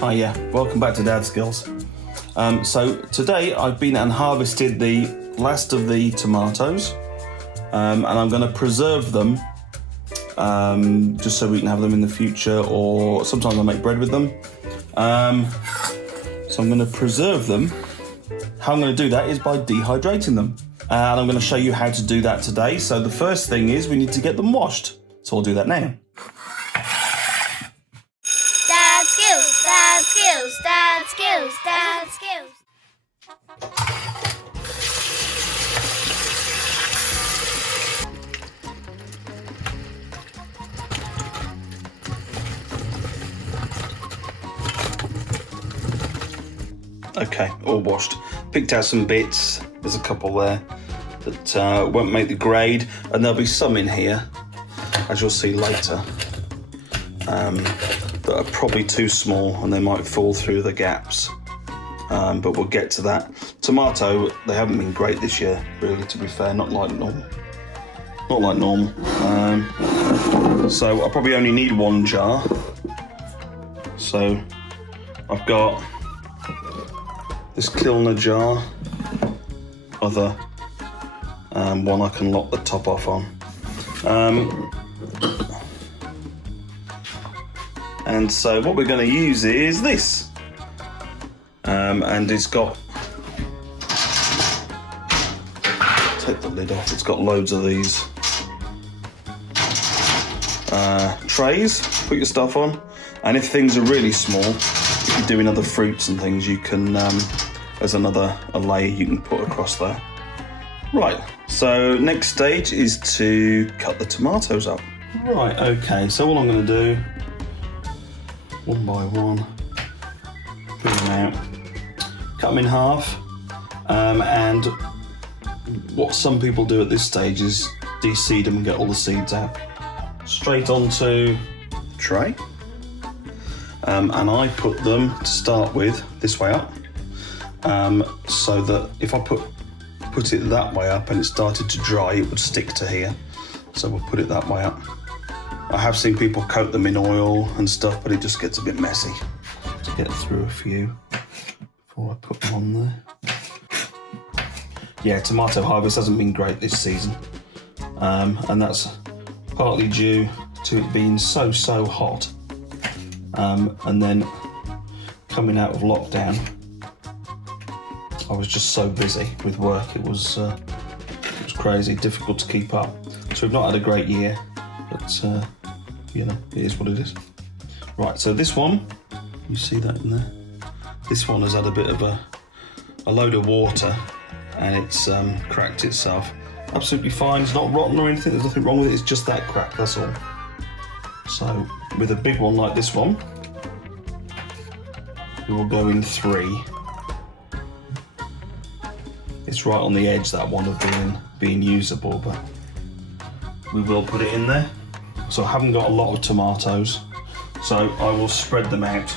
Hi, yeah, welcome back to Dadskillz. So today I've been and harvested the last of the tomatoes, and I'm going to preserve them just so we can have them in the future, or sometimes I'll make bread with them. So I'm going to preserve them. How I'm going to do that is by dehydrating them, and I'm going to show you how to do that today. So the first thing is we need to get them washed, so I'll do that now. Dadskillz, Dadskillz, Dadskillz, Dadskillz. Okay, all washed. Picked out some bits. There's a couple there that won't make the grade, and there'll be some in here, as you'll see later, that are probably too small and they might fall through the gaps. But we'll get to that. Tomato, they haven't been great this year, really, to be fair, not like normal. Not like normal. So I probably only need one jar. So I've got this Kilner jar, other one I can lock the top off on. And so what we're going to use is this. And it's got, take the lid off, it's got loads of these trays, put your stuff on. And if things are really small, if you're doing other fruits and things, you can, there's a layer you can put across there. Right, so next stage is to cut the tomatoes up. Right, okay, so all I'm going to do, one by one, bring them out, cut them in half, and what some people do at this stage is de-seed them and get all the seeds out. Straight onto the tray, and I put them, to start with, this way up, so that if I put it that way up and it started to dry, it would stick to here. So we'll put it that way up. I have seen people coat them in oil and stuff, but it just gets a bit messy. To get through a few before I put them on there. Yeah, tomato harvest hasn't been great this season, and that's partly due to it being so hot, and then coming out of lockdown, I was just so busy with work. It was crazy, difficult to keep up. So we've not had a great year, but you know, it is what it is. Right, so this one, you see that in there? This one has had a bit of a load of water, and it's cracked itself. Absolutely fine, it's not rotten or anything, there's nothing wrong with it, it's just that crack, that's all. So with a big one like this one, we will go in 3. It's right on the edge, that one, of being usable, but we will put it in there. So I haven't got a lot of tomatoes, so I will spread them out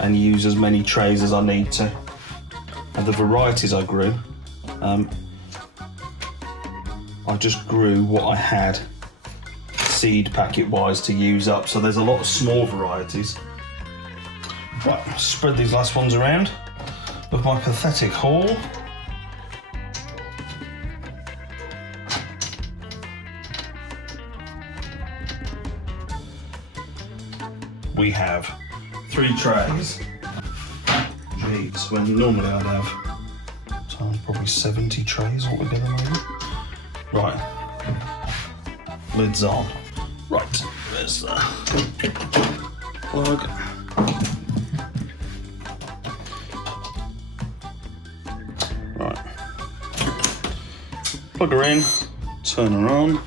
and use as many trays as I need to. And the varieties I grew, I just grew what I had seed packet wise to use up. So there's a lot of small varieties. Right, spread these last ones around with my pathetic haul. We have 3 trays. Jeez, when normally I'd have probably 70 trays altogether maybe. Right, lids on. Right, there's the plug. Right, plug her in, turn her on.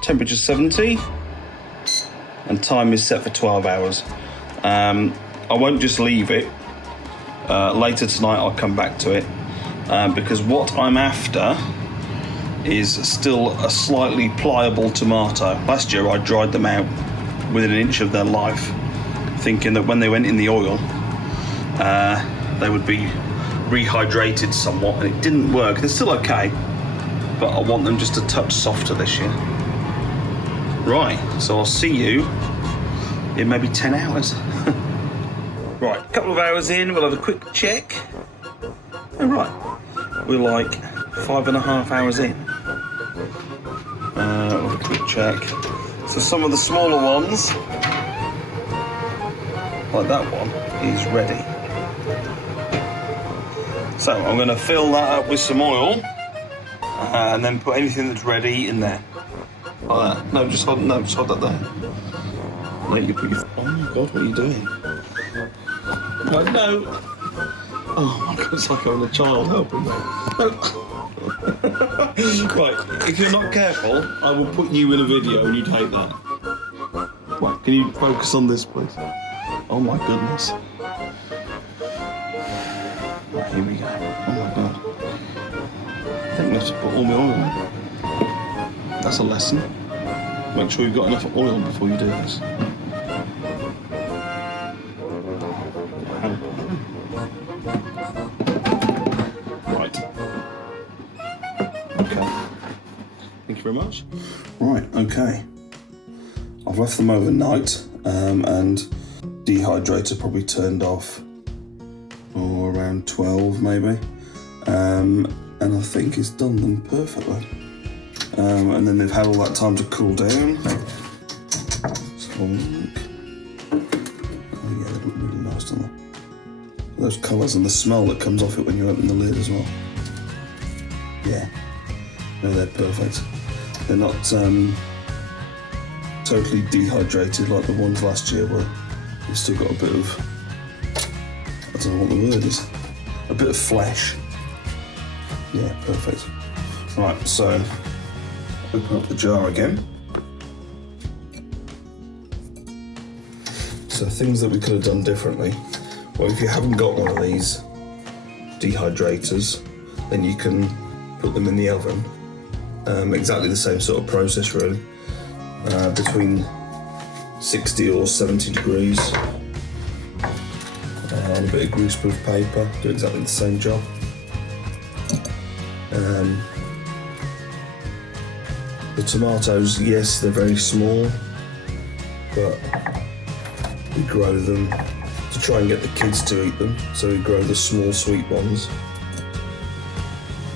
Temperature 70, and time is set for 12 hours. I won't just leave it. Later tonight I'll come back to it, because what I'm after is still a slightly pliable tomato. Last year I dried them out within an inch of their life, thinking that when they went in the oil, they would be rehydrated somewhat, and it didn't work. They're still okay, but I want them just a touch softer this year. Right, so I'll see you in maybe 10 hours. Right, a couple of hours in, we'll have a quick check. Oh, right, we're like 5.5 hours in. We'll have a quick check. So some of the smaller ones, like that one, is ready. So I'm going to fill that up with some oil and then put anything that's ready in there. Like that. No, just hold that there. Let you put your... Oh my God, what are you doing? No. Oh my God, it's like I'm a child helping me. Right, if you're not careful, I will put you in a video and you take that. Right, can you focus on this, please? Oh my goodness. Right, here we go. Oh my God. I think we have to put all my oil in. That's a lesson. Make sure you've got enough oil before you do this. Right. Okay. Thank you very much. Right, okay. I've left them overnight and dehydrator probably turned off around 12 maybe. And I think it's done them perfectly. And then they've had all that time to cool down. So, oh yeah, they look really nice, don't they? Those colours and the smell that comes off it when you open the lid as well. Yeah, no, they're perfect. They're not totally dehydrated like the ones last year where they've still got a bit of, I don't know what the word is, a bit of flesh. Yeah, perfect. Right, so open up the jar again. So things that we could have done differently. Well, if you haven't got one of these dehydrators, then you can put them in the oven. Exactly the same sort of process really. Between 60 or 70 degrees. On a bit of greaseproof paper, do exactly the same job. The tomatoes, yes, they're very small, but we grow them to try and get the kids to eat them, so we grow the small sweet ones.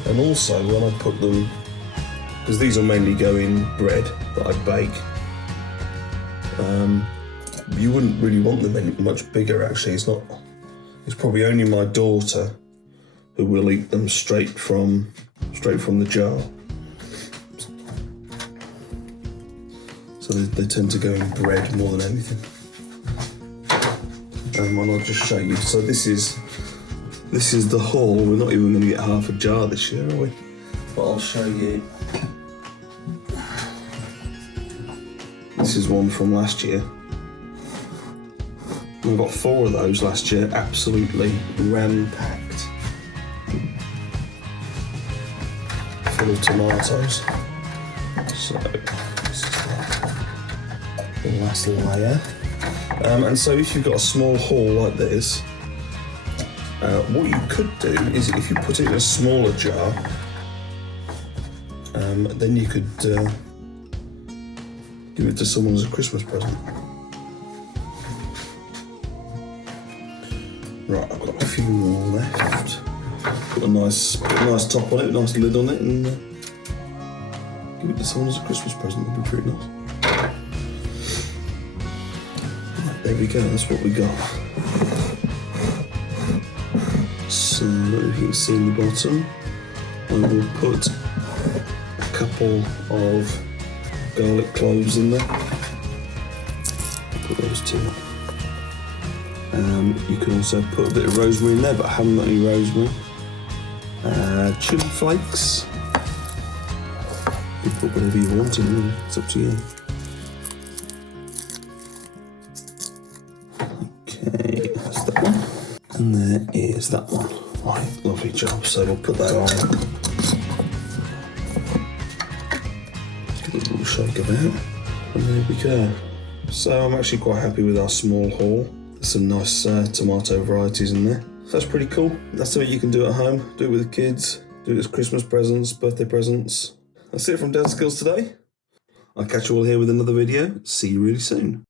And also when I put them, because these will mainly go in bread that I bake, you wouldn't really want them any much bigger actually. It's probably only my daughter who will eat them straight from the jar. So they tend to go in bread more than anything. And I'll just show you. So this is the haul. We're not even going to get half a jar this year, are we? But I'll show you. This is one from last year. We got 4 of those last year, absolutely ram-packed. Full of tomatoes. So this is the last layer. And so if you've got a small haul like this, what you could do is if you put it in a smaller jar, then you could give it to someone as a Christmas present. Right, I've got a few more left. Put a nice top on it, a nice lid on it, and give it to someone as a Christmas present. Would be pretty nice. Right, there we go. That's what we got. So if you can see in the bottom, I will put a couple of garlic cloves in there. Put those 2. You can also put a bit of rosemary in there, but I haven't got any rosemary. Chili flakes. You can put whatever you want in them, it's up to you. Okay, that's that one. And there is that one. Right, lovely job. So we'll put that on. Give it a little shake about. And there we go. So I'm actually quite happy with our small haul. There's some nice tomato varieties in there. So that's pretty cool. That's something you can do at home. Do it with the kids. Do it as Christmas presents, birthday presents. That's it from Dadskillz today. I'll catch you all here with another video. See you really soon.